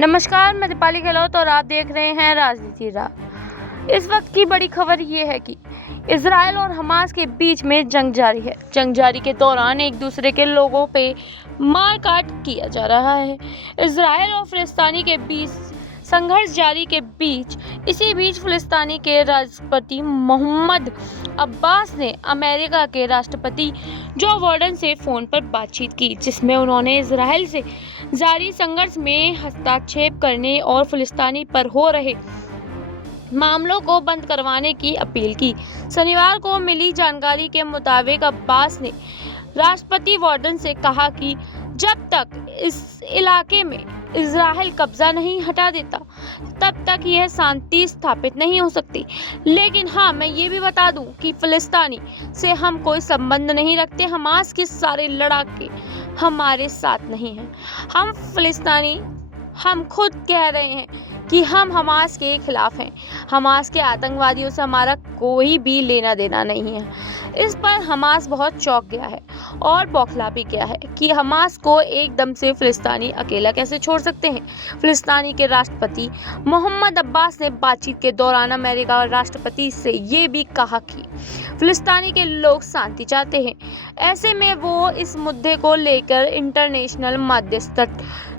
नमस्कार, मैं दीपाली गहलोत और आप देख रहे हैं राजनीति राह। इस वक्त की बड़ी खबर ये है कि इजराइल और हमास के बीच में जंग जारी है। जंग जारी के दौरान एक दूसरे के लोगों पे मारकाट किया जा रहा है। इजराइल और फिलिस्तीनी के बीच संघर्ष जारी के बीच इसी बीच फिलिस्तीनी के राष्ट्रपति मोहम्मद अब्बास ने अमेरिका के राष्ट्रपति जो बाइडेन से फोन पर बातचीत की, जिसमें उन्होंने इजराइल से जारी संघर्ष में हस्तक्षेप करने और फिलिस्तीनी पर हो रहे मामलों को बंद करवाने की अपील की। शनिवार को मिली जानकारी के मुताबिक अब्बास ने राष्ट्रपति बाइडेन से कहा कि जब तक इस इलाके में इजराइल कब्जा नहीं हटा देता तब तक यह शांति स्थापित नहीं हो सकती। लेकिन हाँ, मैं ये भी बता दूं कि फिलिस्तीनी से हम कोई संबंध नहीं रखते। हमास के सारे लड़ाके हमारे साथ नहीं हैं। हम फिलिस्तीनी हम खुद कह रहे हैं कि हम हमास के खिलाफ हैं। हमास के आतंकवादियों से हमारा कोई भी लेना देना नहीं है। इस पर हमास बहुत चौंक गया है और बौखला भी गया है कि हमास को एकदम से फिलिस्तीनी अकेला कैसे छोड़ सकते हैं। फिलिस्तीनी के राष्ट्रपति मोहम्मद अब्बास ने बातचीत के दौरान अमेरिका राष्ट्रपति से ये भी कहा कि फिलिस्तीनी के लोग शांति चाहते हैं। ऐसे में वो इस मुद्दे को लेकर इंटरनेशनल मध्यस्थता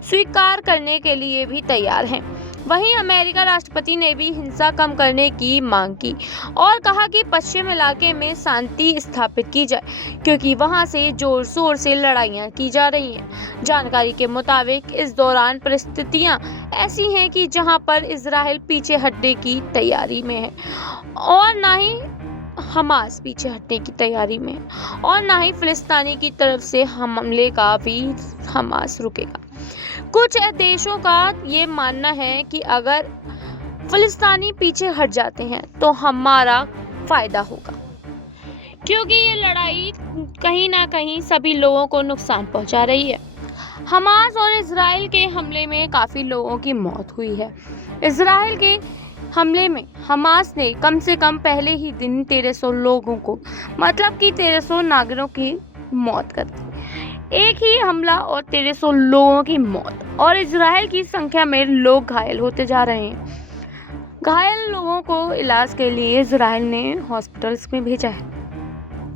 स्वीकार करने के लिए भी तैयार हैं। वहीं अमेरिका राष्ट्रपति ने भी हिंसा कम करने की मांग की और कहा कि पश्चिम इलाके में शांति स्थापित की जाए, क्योंकि वहां से जोर शोर से लड़ाइयां की जा रही हैं। जानकारी के मुताबिक इस दौरान परिस्थितियां ऐसी हैं कि जहां पर इजराइल पीछे हटने की तैयारी में है और ना ही हमास पीछे हटने की तैयारी में है और ना ही फिलिस्तीनी की तरफ से हमले का भी हमास रुकेगा। कुछ देशों का ये मानना है कि अगर फिलिस्तीनी पीछे हट जाते हैं तो हमारा फायदा होगा, क्योंकि ये लड़ाई कहीं ना कहीं सभी लोगों को नुकसान पहुंचा रही है। हमास और इजराइल के हमले में काफ़ी लोगों की मौत हुई है। इजराइल के हमले में हमास ने कम से कम पहले ही दिन 1300 लोगों को मतलब कि 1300 नागरिकों की मौत कर दी। एक ही हमला और 1300 लोगों की मौत, और इजराइल की संख्या में लोग घायल होते जा रहे हैं। घायल लोगों को इलाज के लिए इजराइल ने हॉस्पिटल्स में भेजा है।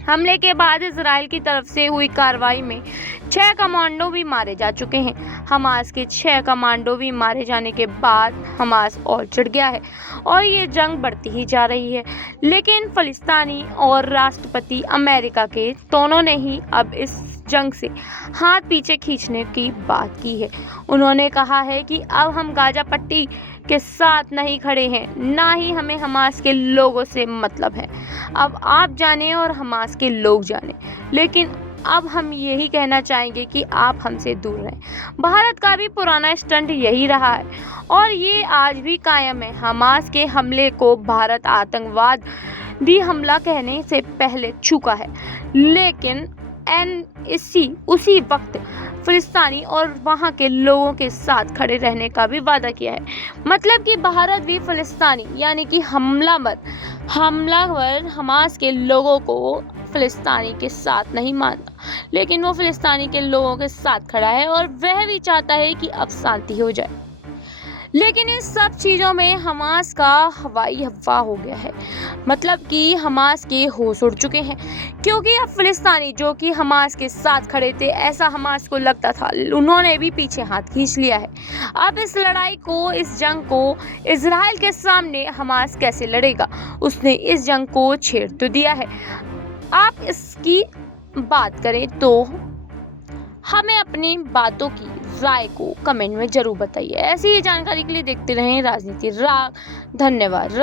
हमले के बाद इजराइल की तरफ से हुई कार्रवाई में 6 कमांडो भी मारे जा चुके हैं। हमास के 6 कमांडो भी मारे जाने के बाद हमास और चिढ़ गया है और ये जंग बढ़ती ही जा रही है। लेकिन फिलिस्तीनी और राष्ट्रपति अमेरिका के दोनों ने ही अब इस जंग से हाथ पीछे खींचने की बात की है। उन्होंने कहा है कि अब हम गाजा पट्टी के साथ नहीं खड़े हैं, ना ही हमें हमास के लोगों से मतलब है। अब आप जाने और हमास के लोग जाने, लेकिन अब हम यही कहना चाहेंगे कि आप हमसे दूर रहें। भारत का भी पुराना स्टंट यही रहा है और ये आज भी कायम है। हमास के हमले को भारत आतंकवादी हमला कहने से पहले चुका है, लेकिन उसी वक्त फिलिस्तीनी और वहां के लोगों के साथ खड़े रहने का भी वादा किया है। मतलब कि भारत भी फिलिस्तीनी यानी कि हमलावर हमास के लोगों को फिलिस्तीनी के साथ नहीं मानता, लेकिन वो फिलिस्तीनी के लोगों के साथ खड़ा है और वह भी चाहता है कि अब शांति हो जाए। लेकिन इस सब चीज़ों में हमास का हवाई हवा हो गया है। मतलब कि हमास के होश उड़ चुके हैं, क्योंकि अब फिलिस्तीनी जो कि हमास के साथ खड़े थे, ऐसा हमास को लगता था, उन्होंने भी पीछे हाथ खींच लिया है। अब इस लड़ाई को, इस जंग को इजराइल के सामने हमास कैसे लड़ेगा, उसने इस जंग को छेड़ तो दिया है। आप इसकी बात करें तो हमें अपनी बातों की राय को कमेंट में जरूर बताइए। ऐसी ही जानकारी के लिए देखते रहें राजनीति राह। धन्यवाद।